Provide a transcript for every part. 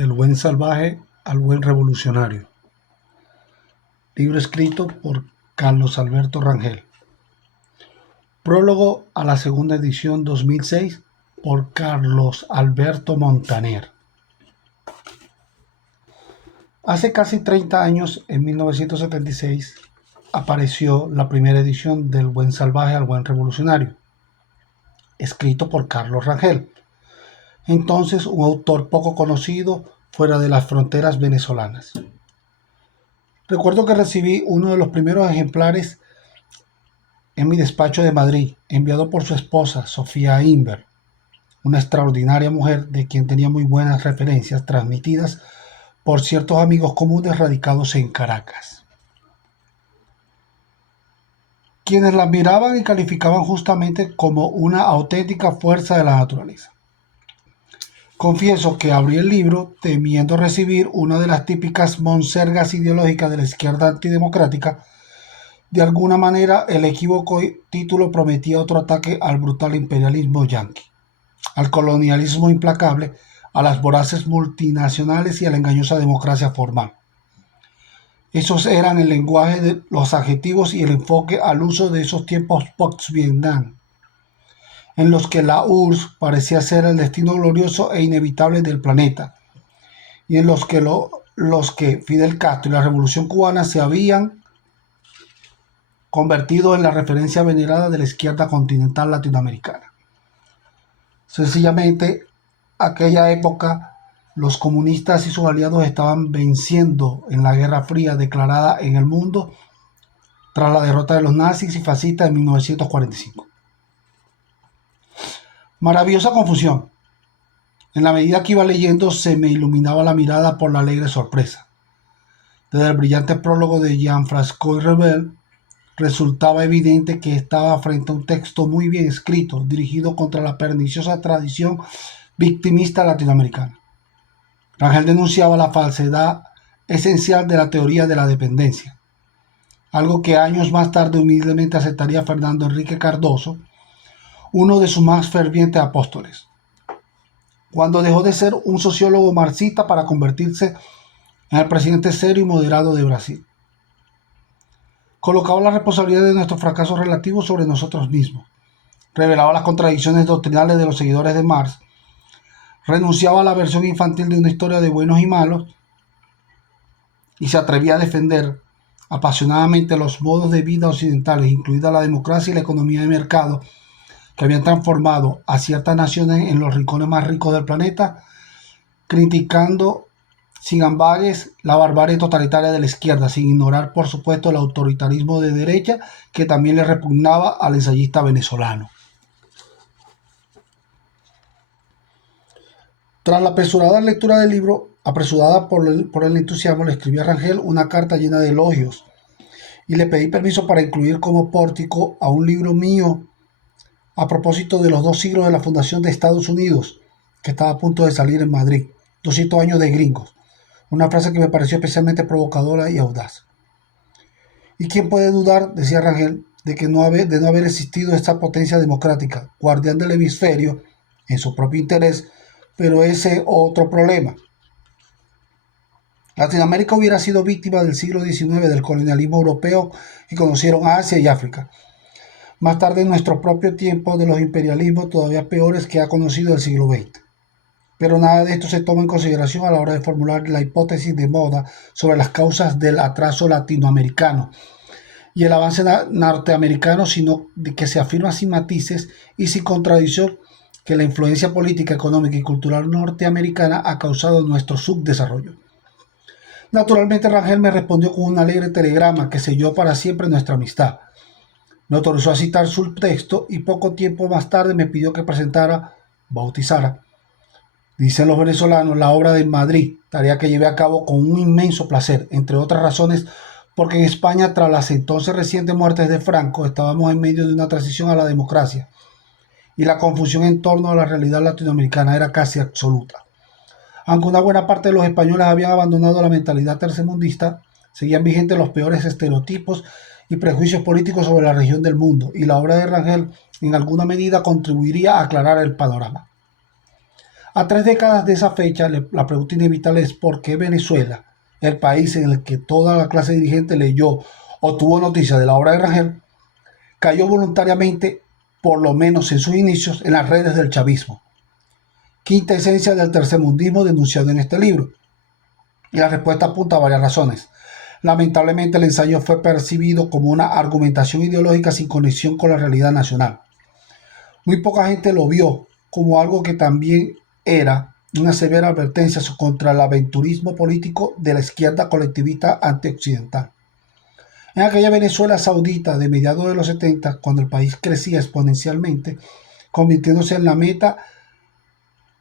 Del buen salvaje al buen revolucionario. Libro escrito por Carlos Alberto Rangel. Prólogo a la segunda edición 2006 por Carlos Alberto Montaner. Hace casi 30 años, en 1976, apareció la primera edición del Buen Salvaje al Buen Revolucionario, escrito por Carlos Rangel, entonces un autor poco conocido fuera de las fronteras venezolanas. Recuerdo que recibí uno de los primeros ejemplares en mi despacho de Madrid, enviado por su esposa, Sofía Inver, una extraordinaria mujer de quien tenía muy buenas referencias transmitidas por ciertos amigos comunes radicados en Caracas, quienes la admiraban y calificaban justamente como una auténtica fuerza de la naturaleza. Confieso que abrí el libro temiendo recibir una de las típicas monsergas ideológicas de la izquierda antidemocrática. De alguna manera, el equívoco título prometía otro ataque al brutal imperialismo yanqui, al colonialismo implacable, a las voraces multinacionales y a la engañosa democracia formal. Esos eran el lenguaje de los adjetivos y el enfoque al uso de esos tiempos post-Vietnam, en los que la URSS parecía ser el destino glorioso e inevitable del planeta, y en los que Fidel Castro y la Revolución Cubana se habían convertido en la referencia venerada de la izquierda continental latinoamericana. Sencillamente, aquella época, los comunistas y sus aliados estaban venciendo en la Guerra Fría declarada en el mundo tras la derrota de los nazis y fascistas en 1945. Maravillosa confusión. En la medida que iba leyendo, se me iluminaba la mirada por la alegre sorpresa. Desde el brillante prólogo de Jean-François Revel, resultaba evidente que estaba frente a un texto muy bien escrito, dirigido contra la perniciosa tradición victimista latinoamericana. Rangel denunciaba la falsedad esencial de la teoría de la dependencia, algo que años más tarde humildemente aceptaría Fernando Enrique Cardoso, uno de sus más fervientes apóstoles, cuando dejó de ser un sociólogo marxista para convertirse en el presidente serio y moderado de Brasil. Colocaba la responsabilidad de nuestros fracasos relativos sobre nosotros mismos, revelaba las contradicciones doctrinales de los seguidores de Marx, renunciaba a la versión infantil de una historia de buenos y malos y se atrevía a defender apasionadamente los modos de vida occidentales, incluida la democracia y la economía de mercado, que habían transformado a ciertas naciones en los rincones más ricos del planeta, criticando sin ambages la barbarie totalitaria de la izquierda, sin ignorar, por supuesto, el autoritarismo de derecha que también le repugnaba al ensayista venezolano. Tras la apresurada lectura del libro, apresurada por el entusiasmo, le escribí a Rangel una carta llena de elogios y le pedí permiso para incluir como pórtico a un libro mío a propósito de los 2 siglos de la fundación de Estados Unidos, que estaba a punto de salir en Madrid, 200 años de gringos, una frase que me pareció especialmente provocadora y audaz. ¿Y quién puede dudar, decía Rangel, de no haber existido esta potencia democrática, guardián del hemisferio, en su propio interés, pero ese otro problema? Latinoamérica hubiera sido víctima del siglo XIX del colonialismo europeo y conocieron a Asia y África. Más tarde, en nuestro propio tiempo, de los imperialismos todavía peores que ha conocido el siglo XX. Pero nada de esto se toma en consideración a la hora de formular la hipótesis de moda sobre las causas del atraso latinoamericano y el avance norteamericano, sino de que se afirma sin matices y sin contradicción que la influencia política, económica y cultural norteamericana ha causado nuestro subdesarrollo. Naturalmente, Rangel me respondió con un alegre telegrama que selló para siempre nuestra amistad. Me autorizó a citar su texto y poco tiempo más tarde me pidió que bautizara, dicen los venezolanos, la obra de Madrid, tarea que llevé a cabo con un inmenso placer, entre otras razones porque en España, tras las entonces recientes muertes de Franco, estábamos en medio de una transición a la democracia y la confusión en torno a la realidad latinoamericana era casi absoluta. Aunque una buena parte de los españoles habían abandonado la mentalidad tercermundista, seguían vigentes los peores estereotipos y prejuicios políticos sobre la región del mundo, y la obra de Rangel en alguna medida contribuiría a aclarar el panorama. A 3 décadas de esa fecha, la pregunta inevitable es ¿por qué Venezuela, el país en el que toda la clase dirigente leyó o tuvo noticia de la obra de Rangel, cayó voluntariamente, por lo menos en sus inicios, en las redes del chavismo? Quinta esencia del tercermundismo denunciado en este libro. Y la respuesta apunta a varias razones. Lamentablemente, el ensayo fue percibido como una argumentación ideológica sin conexión con la realidad nacional. Muy poca gente lo vio como algo que también era una severa advertencia contra el aventurismo político de la izquierda colectivista antioccidental. En aquella Venezuela saudita de mediados de los 70, cuando el país crecía exponencialmente, convirtiéndose en la meta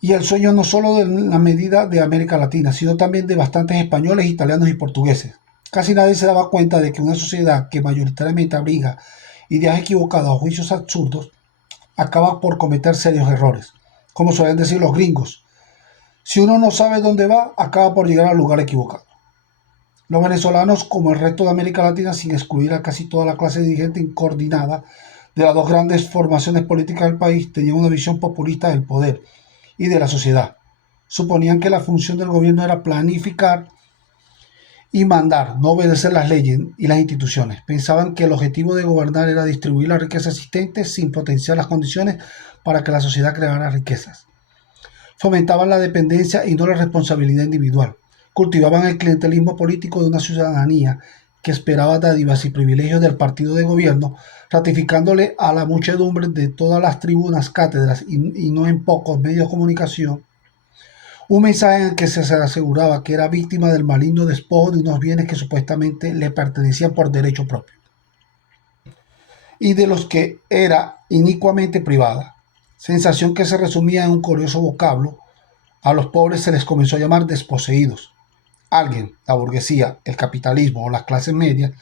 y el sueño no solo de la medida de América Latina, sino también de bastantes españoles, italianos y portugueses. Casi nadie se daba cuenta de que una sociedad que mayoritariamente abriga ideas equivocadas o juicios absurdos acaba por cometer serios errores. Como suelen decir los gringos, si uno no sabe dónde va, acaba por llegar al lugar equivocado. Los venezolanos, como el resto de América Latina, sin excluir a casi toda la clase dirigente incoordinada de las dos grandes formaciones políticas del país, tenían una visión populista del poder y de la sociedad. Suponían que la función del gobierno era planificar y mandar, no obedecer las leyes y las instituciones. Pensaban que el objetivo de gobernar era distribuir la riqueza existente sin potenciar las condiciones para que la sociedad creara riquezas. Fomentaban la dependencia y no la responsabilidad individual. Cultivaban el clientelismo político de una ciudadanía que esperaba dádivas y privilegios del partido de gobierno, ratificándole a la muchedumbre de todas las tribunas, cátedras y no en pocos medios de comunicación un mensaje en el que se aseguraba que era víctima del maligno despojo de unos bienes que supuestamente le pertenecían por derecho propio y de los que era inicuamente privada. Sensación que se resumía en un curioso vocablo. A los pobres se les comenzó a llamar desposeídos. Alguien, la burguesía, el capitalismo o las clases medias,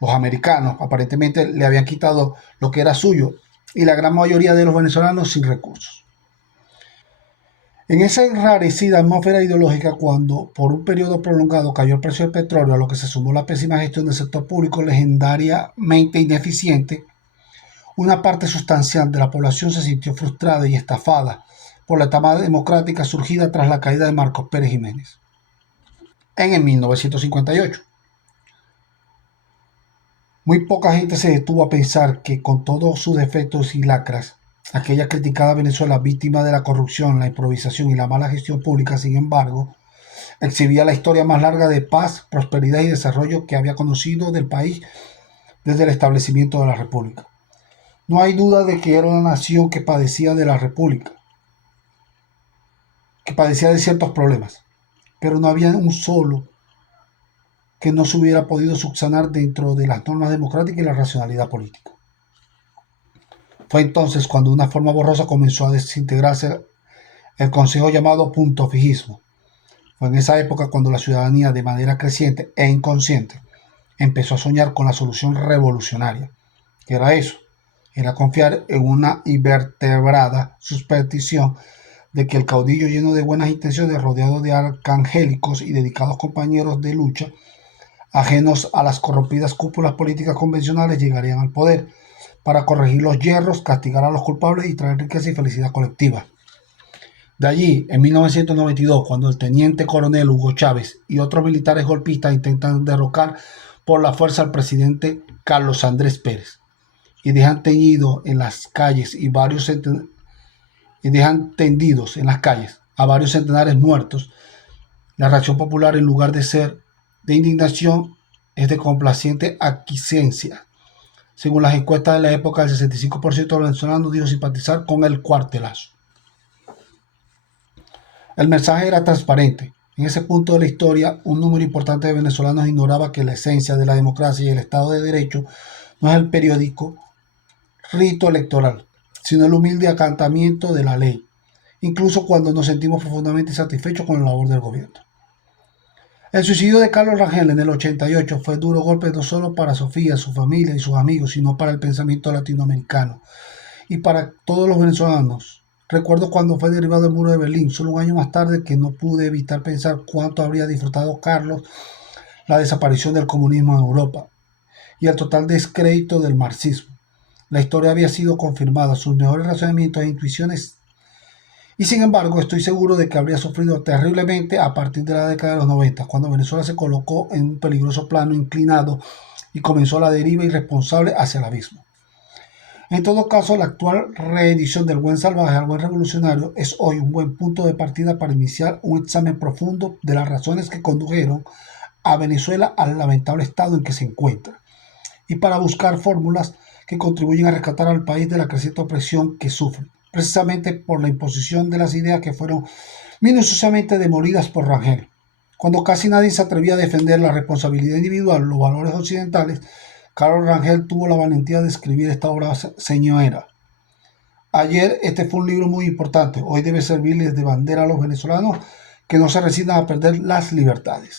los americanos, aparentemente le habían quitado lo que era suyo y la gran mayoría de los venezolanos sin recursos. En esa enrarecida atmósfera ideológica, cuando por un periodo prolongado cayó el precio del petróleo, a lo que se sumó la pésima gestión del sector público legendariamente ineficiente, una parte sustancial de la población se sintió frustrada y estafada por la etapa democrática surgida tras la caída de Marcos Pérez Jiménez en 1958. Muy poca gente se detuvo a pensar que con todos sus defectos y lacras, aquella criticada Venezuela víctima de la corrupción, la improvisación y la mala gestión pública, sin embargo, exhibía la historia más larga de paz, prosperidad y desarrollo que había conocido del país desde el establecimiento de la República. No hay duda de que era una nación que padecía de la República, que padecía de ciertos problemas, pero no había un solo que no se hubiera podido subsanar dentro de las normas democráticas y la racionalidad política. Fue entonces cuando de una forma borrosa comenzó a desintegrarse el concejo llamado punto fijismo. Fue en esa época cuando la ciudadanía, de manera creciente e inconsciente, empezó a soñar con la solución revolucionaria. ¿Qué era eso? Era confiar en una invertebrada superstición de que el caudillo lleno de buenas intenciones, rodeado de arcangélicos y dedicados compañeros de lucha, ajenos a las corrompidas cúpulas políticas convencionales, llegarían al poder para corregir los yerros, castigar a los culpables y traer riqueza y felicidad colectiva. De allí, en 1992, cuando el teniente coronel Hugo Chávez y otros militares golpistas intentan derrocar por la fuerza al presidente Carlos Andrés Pérez y dejan tendidos en las calles a varios centenares muertos, la reacción popular, en lugar de ser de indignación, es de complaciente aquiescencia. Según las encuestas de la época, el 65% de los venezolanos dijo simpatizar con el cuartelazo. El mensaje era transparente. En ese punto de la historia, un número importante de venezolanos ignoraba que la esencia de la democracia y el Estado de Derecho no es el periódico rito electoral, sino el humilde acatamiento de la ley, incluso cuando nos sentimos profundamente insatisfechos con la labor del gobierno. El suicidio de Carlos Rangel en el 88 fue un duro golpe no solo para Sofía, su familia y sus amigos, sino para el pensamiento latinoamericano y para todos los venezolanos. Recuerdo cuando fue derribado el muro de Berlín, solo un año más tarde, que no pude evitar pensar cuánto habría disfrutado Carlos la desaparición del comunismo en Europa y el total descrédito del marxismo. La historia había sido confirmada, sus mejores razonamientos e intuiciones Y sin embargo, estoy seguro de que habría sufrido terriblemente a partir de la década de los 90, cuando Venezuela se colocó en un peligroso plano inclinado y comenzó la deriva irresponsable hacia el abismo. En todo caso, la actual reedición del Buen Salvaje al Buen Revolucionario es hoy un buen punto de partida para iniciar un examen profundo de las razones que condujeron a Venezuela al lamentable estado en que se encuentra, y para buscar fórmulas que contribuyen a rescatar al país de la creciente opresión que sufre, precisamente por la imposición de las ideas que fueron minuciosamente demolidas por Rangel. Cuando casi nadie se atrevía a defender la responsabilidad individual, los valores occidentales, Carlos Rangel tuvo la valentía de escribir esta obra señera. Ayer este fue un libro muy importante, hoy debe servirles de bandera a los venezolanos que no se resignan a perder las libertades.